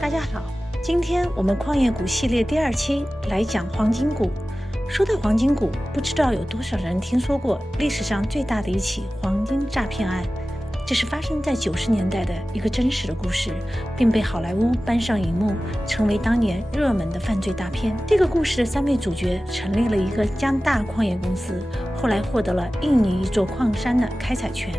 大家好，今天我们矿业股系列第2期来讲黄金股。说到黄金股，不知道有多少人听说过历史上最大的一起黄金诈骗案。这是发生在90年代的一个真实的故事，并被好莱坞搬上荧幕，成为当年热门的犯罪大片。这个故事的3位主角成立了一个加拿大矿业公司，后来获得了印尼一座矿山的开采权。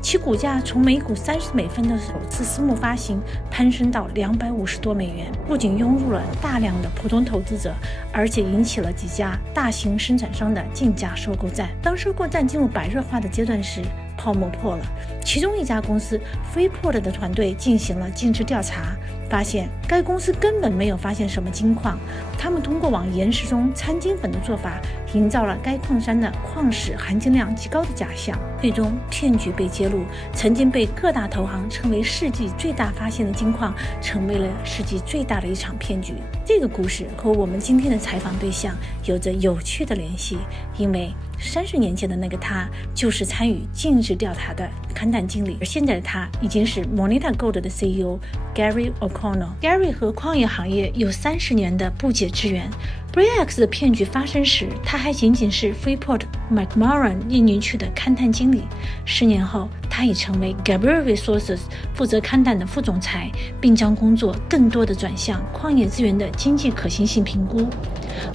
其股价从每股30美分的首次私募发行攀升到250多美元，不仅涌入了大量的普通投资者，而且引起了几家大型生产商的竞价收购战。当收购战进入白热化的阶段时，泡沫破了。其中一家公司 Freeport 的团队进行了尽职调查，发现该公司根本没有发现什么金矿，他们通过往岩石中掺金粉的做法，营造了该矿山的矿石含金量极高的假象。最终骗局被揭露，曾经被各大投行称为世纪最大发现的金矿，成为了世纪最大的一场骗局。这个故事和我们今天的采访对象有着有趣的联系，因为30年前的那个他就是参与尽职调查的勘探经理，而现在的他已经是 Moneta Gold 的 CEO Gary O'Connell。Gary 和矿业行业有30年的不解之缘。BRIX 的骗局发生时，他还仅仅是 Freeport McMoran 印尼区的勘探经理。10年后，他已成为 Gabriel Resources 负责勘探的副总裁，并将工作更多的转向矿业资源的经济可行性评估。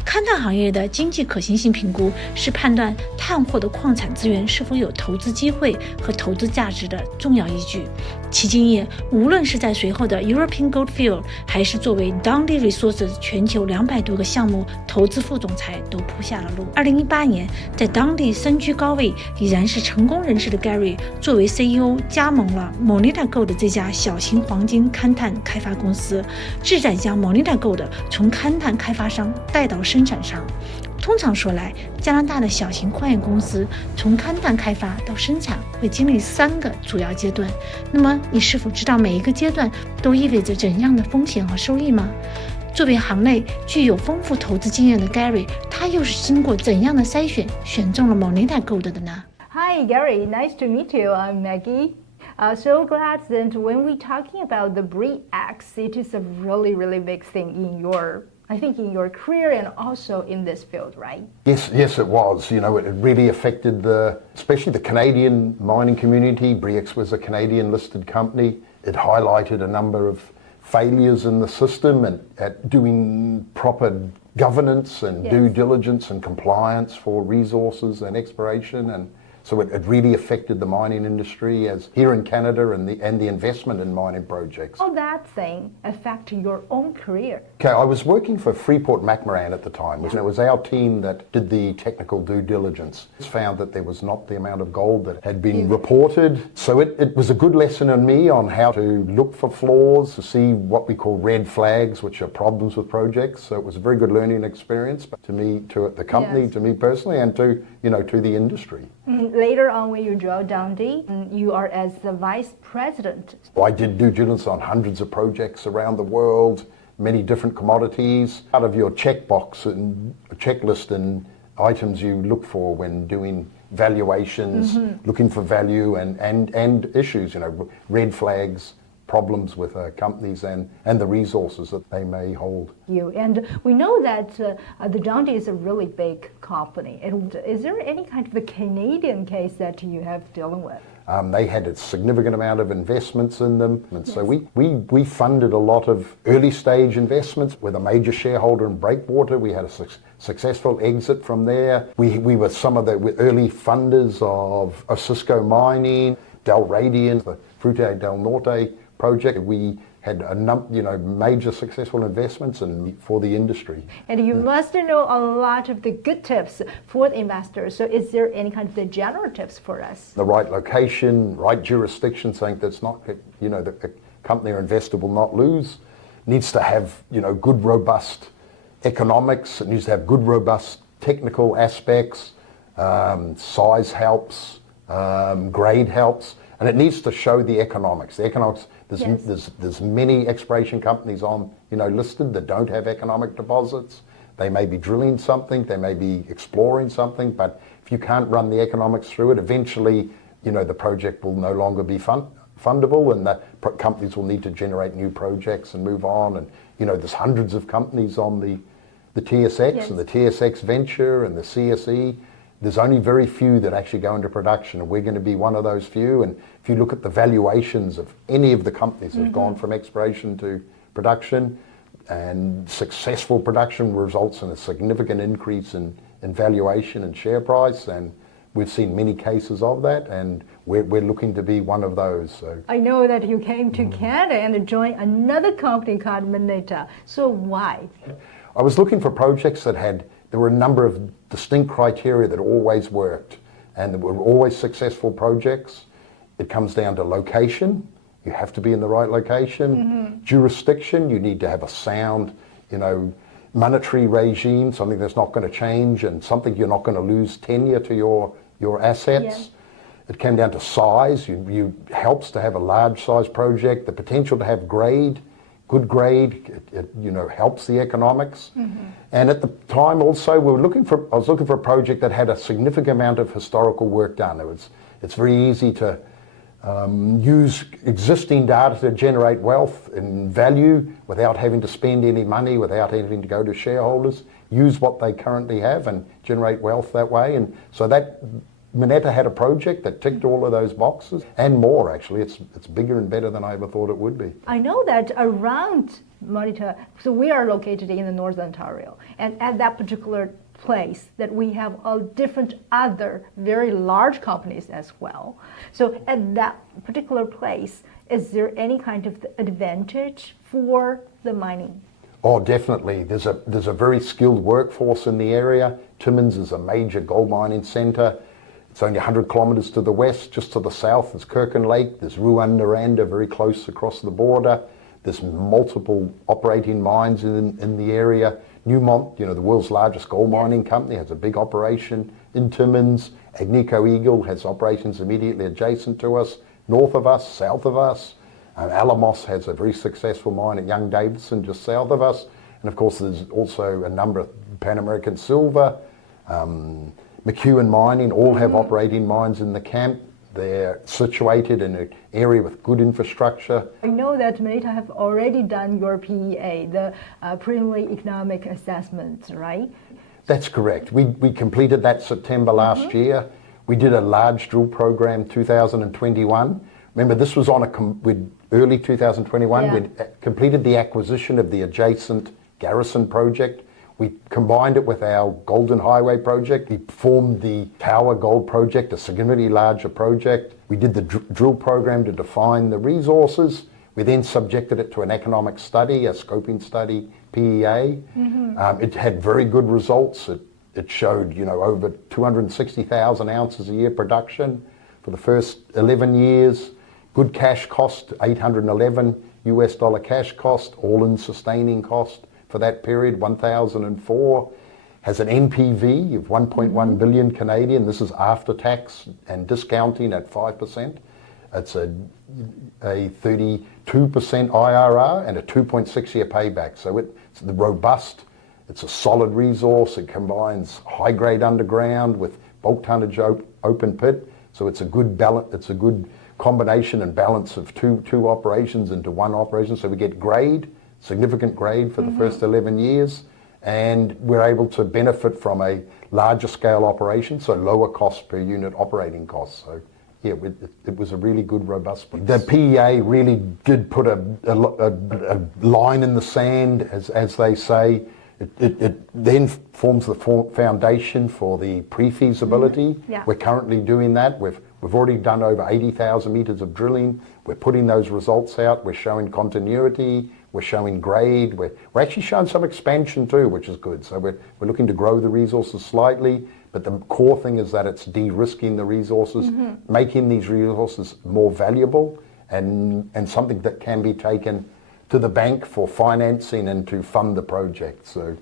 勘探行业的经济可行性评估是判断探获的矿产资源是否有投资机会和投资价值的重要依据。其经验无论是在随后的 European Goldfield 还是作为 Dundee Resources 全球200多个项目投资副总裁都铺下了路。2018年，在 Dundee 身居高位已然是成功人士的 Gary 作为 CEO 加盟了 Moneta Gold 这家小型黄金勘探开发公司，志在将 Moneta Gold 从勘探开发商带到生产商。通常说来，加拿大的小型矿业公司从勘探开发到生产会经历3个主要阶段。那么你是否知道每一个阶段都意味着怎样的风险和收益吗？作为行内具有丰富投资经验的 Gary， 他又是经过怎样的筛选选中了 Moneta Gold 的呢？ Hi Gary, nice to meet you. I'm Maggie. So glad that when we're talking about the BRIX, it is a really big thing in your career and also in this field, right? Yes, it was. You know, it really affected especially the Canadian mining community. BRIX was a Canadian listed company. It highlighted a number of failures in the system and at doing proper governance and due diligence and compliance for resources and exploration, and so it really affected the mining industry as here in Canada and the investment in mining projects. How that thing affect your own career? Okay, I was working for Freeport McMoran at the time, and it was our team that did the technical due diligence. It found that there was not the amount of gold that had been reported, so it was a good lesson in me on how to look for flaws, to see what we call red flags, which are problems with projects. So it was a very good learning experience, but to me, to the company, to me personally, and to the industry. Later on, when you joined Dundee, you are as the vice president. I did due diligence on hundreds of projects around the world, many different commodities. Out of your checkbox and checklist and items you look for when doing valuations, looking for value and issues, red flags, problems with companies and the resources that they may hold. And we know that the Dundee is a really big company. And is there any kind of a Canadian case that you have dealing with? They had a significant amount of investments in them, and so we funded a lot of early stage investments with a major shareholder in Breakwater. We had a successful exit from there. We were some of the early funders of Cisco Mining, Del Radian, the Fruta del Norte project. We had major successful investments for the industry. And you must know a lot of the good tips for the investors. So is there any kind of the general tips for us? The right location, right jurisdiction, saying that's not, the company or investor will not lose. Needs to have, good robust economics. It needs to have good robust technical aspects. Size helps, grade helps. And it needs to show the economics. The economics, there's many exploration companies on, listed that don't have economic deposits. They may be drilling something, they may be exploring something, but if you can't run the economics through it, eventually, the project will no longer be fundable, and the companies will need to generate new projects and move on. And there's hundreds of companies on the TSX, yes. and the TSX Venture and the CSE. There's only very few that actually go into production, and we're going to be one of those few. And if you look at the valuations of any of the companies that have gone from exploration to production, and successful production results in a significant increase in valuation and share price, and we've seen many cases of that, and we're looking to be one of those. So I know that you came to Canada and joined another company called Moneta. So why? I was looking for projects there were a number of distinct criteria that always worked, and that were always successful projects. It comes down to location. You have to be in the right location. Jurisdiction, you need to have a sound, monetary regime, something that's not going to change, and something you're not going to lose tenure to your assets. Yeah. It came down to size. You helps to have a large size project. The potential to have grade, good grade, it helps the economics. And at the time also, I was looking for a project that had a significant amount of historical work done. It's very easy to use existing data to generate wealth and value without having to spend any money, without having to go to shareholders. Use what they currently have and generate wealth that way. And so that Moneta had a project that ticked all of those boxes and more. Actually, it's bigger and better than I ever thought it would be. I know that around Moneta, so we are located in the North Ontario, and at that particular place that we have different other very large companies as well. So at that particular place, is there any kind of advantage for the mining? Oh, definitely. There's a very skilled workforce in the area. Timmins is a major gold mining centre. It's only 100 kilometres to the west. Just to the south is Kirkin Lake. There's Rouyn-Noranda very close across the border. There's multiple operating mines in the area. Newmont, the world's largest gold mining company, has a big operation in Timmins. Agnico Eagle has operations immediately adjacent to us, north of us, south of us. Alamos has a very successful mine at Young-Davidson just south of us. And of course there's also a number of Pan American Silver, McEwen Mining, all have operating mines in the camp. They're situated in an area with good infrastructure. I know that Moneta have already done your PEA, the preliminary economic assessments, right? That's correct. We completed that September last year. We did a large drill program 2021. Remember, this was on with early 2021. Yeah. We'd completed the acquisition of the adjacent Garrison project. We combined it with our Golden Highway project. We formed the Tower Gold project, a significantly larger project. We did the drill program to define the resources. We then subjected it to an economic study, a scoping study, PEA. It had very good results. It showed, over 260,000 ounces a year production for the first 11 years. Good cash cost, $811 cash cost, all-in sustaining cost for that period, 2004, has an NPV of 1.1 billion Canadian. This is after tax and discounting at 5%. It's a 32% IRR and a 2.6-year payback. So it's robust. It's a solid resource. It combines high-grade underground with bulk tonnage open pit. So it's a good balance. It's a good combination and balance of two operations into one operation. So we get grade. Significant grade for the first 11 years, and we're able to benefit from a larger scale operation, so lower cost per unit operating costs. So yeah, it was a really good, robust. The PEA really did put a line in the sand, as they say. It then forms the foundation for the pre-feasibility. Yeah. We're currently doing that. We've already done over 80,000 metres of drilling. We're putting those results out. We're showing continuity. We're showing grade. We're actually showing some expansion too, which is good. So we're looking to grow the resources slightly, but the core thing is that it's de-risking the resources, making these resources more valuable and something that can be taken to the bank for financing and to fund the project. So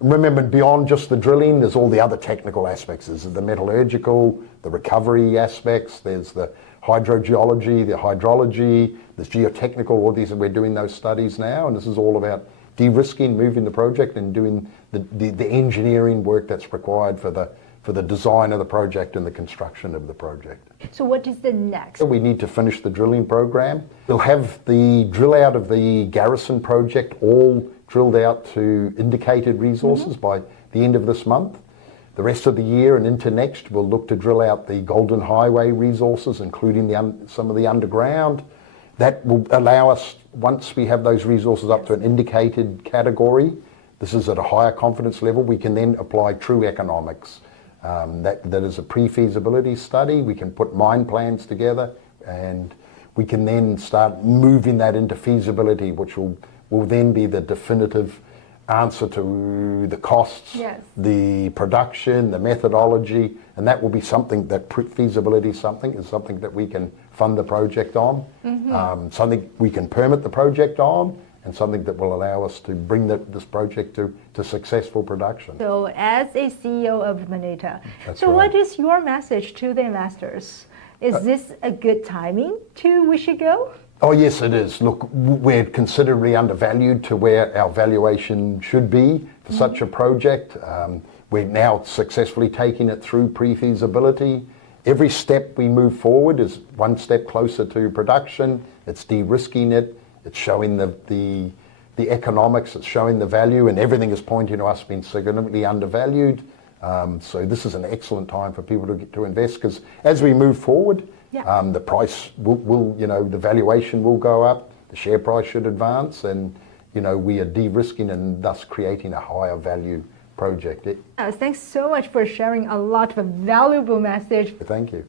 remember, beyond just the drilling, there's all the other technical aspects. There's the metallurgical, the recovery aspects, there's the hydrogeology, the hydrology, there's geotechnical, all these, and we're doing those studies now, and this is all about de-risking, moving the project and doing the engineering work that's required for the for the design of the project and the construction of the project. So what is the next? We need to finish the drilling program. We'll have the drill out of the Garrison project all drilled out to indicated resources by the end of this month. The rest of the year and into next, we'll look to drill out the Golden Highway resources, including some of the underground. That will allow us, once we have those resources up to an indicated category, this is at a higher confidence level, we can then apply true economics. That is a pre-feasibility study. We can put mine plans together and we can then start moving that into feasibility, which will then be the definitive answer to the costs, the production, the methodology, and that will be something that feasibility is something that we can fund the project on, something we can permit the project on, and something that will allow us to bring this project to successful production. So as a CEO of Moneta, That's so right. what is your message to the investors? Is this a good timing we should go? Oh yes, it is. Look, we're considerably undervalued to where our valuation should be for such a project. We're now successfully taking it through pre-feasibility. Every step we move forward is one step closer to production. It's de-risking it. It's showing the economics. It's showing the value, and everything is pointing to us being significantly undervalued. So this is an excellent time for people to invest, because as we move forward, the price will the valuation will go up, the share price should advance, and we are de-risking and thus creating a higher value project. Thanks so much for sharing a lot of valuable message. Thank you.